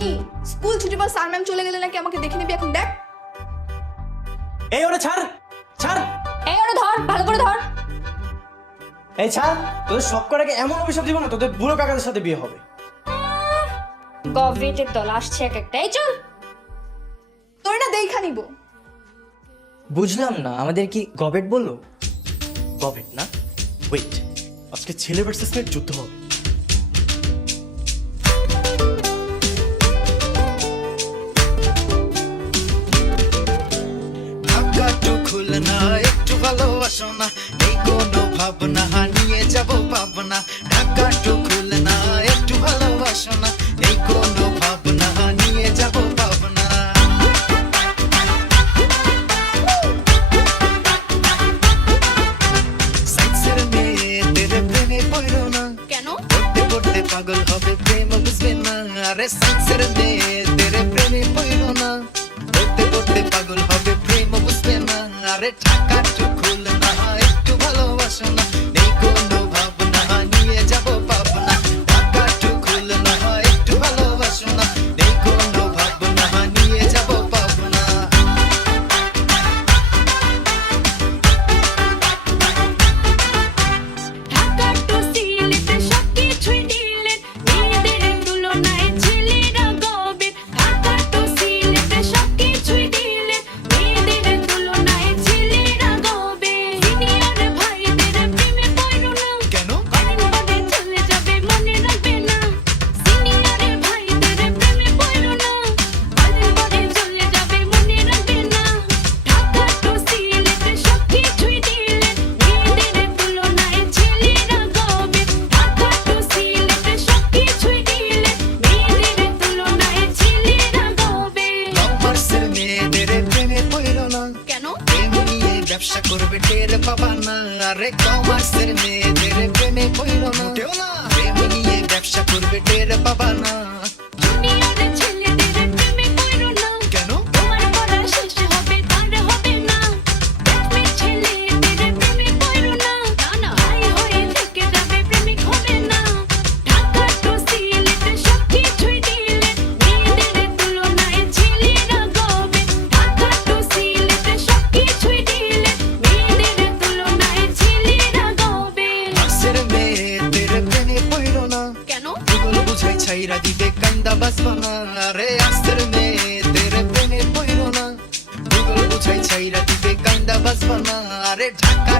কি স্কুল ছুটি পর স্যার ম্যাম চলে গেলে নাকি আমাকে দেখে নিবি এখন দেখ। এই ওরে ছাড় ছাড়, এই ওরে ধর, ভালো করে ধর। এই ছাড়, তোদের সব কটাকে এমন অভিশাপ দিব না তোদের বুড়ো কাকাদের সাথে বিয়ে হবে। গভরেটের দল আসছে এক একটা, এই চল। তোর না দেখা নিব। বুঝলাম না, আমাদের কি গবেট বললো? গবেট না, ওয়েট, আজকে ছেলে ভার্সেস মেয়ের যুদ্ধ হবে। ঢাকাটু খুলনা একটু ভালোবাসো না, এই কোনো ভাবনা নিয়ে যাব পাবনা। ঢাকাটু খুলনা একটু ভালোবাসো না, এই কোনো ভাবনা নিয়ে যাব পাবনা। সাইন্সের মেয়েদের প্রেমে পড়ো না, কেন? পড়তে পড়তে পাগল হবে, প্রেম বুঝবে না। আরে সাইন্সের মেয়েদের প্রেমে পড়ো না, পড়তে পড়তে পাগল হবে, প্রেম বুঝবে না। আরে ঢাকাটু খুলনা একটু ভালোবাসো না, এই কোনো ভাবনা নিয়ে যাব পাবনা। ঢাকাটু খুলনা একটু ভালোবাসো না, এই কোনো ভাবনা নিয়ে যাব পাবনা। ঢাকা টু সিলেটে সবকিছুই ডিলেট, মেয়েদের তুলনায় ছেলেরা গবেট। ঢাকা টু সিলেটে সবকিছুই ডিলেট, মেয়েদের তুলনায় ছেলেরা গবেট। সিনিয়র ভাইদের প্রেমে পড়ো না, কেন? কদিন পরে চলে যাবে মনে রাখবে না। সিনিয়র ভাইদের প্রেমে পড়ো না, কদিন পরে চলে যাবে মনে রাখবে না। ঢাকা টু সিলেটে সবকিছুই ডিলেট, মেয়েদের তুলনায় ছেলেরা গবেট। ঢাকা টু সিলেটে সবকিছুই ডিলেট, মেয়েদের তুলনায় ছেলেরা গবেট। কমার্সের মেয়েদের প্রেমে পড়ো না, কেন? প্রেম নিয়ে ব্যবসা করবে টের পাবা না। আরে কমার্সের মেয়েদের প্রেমে পড়ো না, প্রেম নিয়ে ব্যবসা করবে টের পাবা না। জুনিয়র ছেলেদের প্রেমে পড়ো না, কেন? তোমার পড়া শেষ হবে তার হবে না। ব্যাচমেট ছেলেদের প্রেমে পড়ো না, ভাই হয়ে থেকে যাবে প্রেমিক হবে না। ঢাকা টু সিলেটে সবকিছুই ডিলেট, মেয়েদের তুলনায় ছেলেরা গবেট। ঢাকা টু সিলেটে সবকিছুই ডিলেট, মেয়েদের তুলনায় ছেলেরা গবেট। আর্টসের মেয়েদের প্রেমে পড়ো না, কেন? ভূগোল বুঝাই ছাইরা দিবে কান্দা বাঁচবা না। আরে আর্টসের মেয়েদের প্রেমে পড়ো না, ভূগোল বুঝাই ছাইরা দিবে কান্দা বাঁচবা না। আরে ঢাকা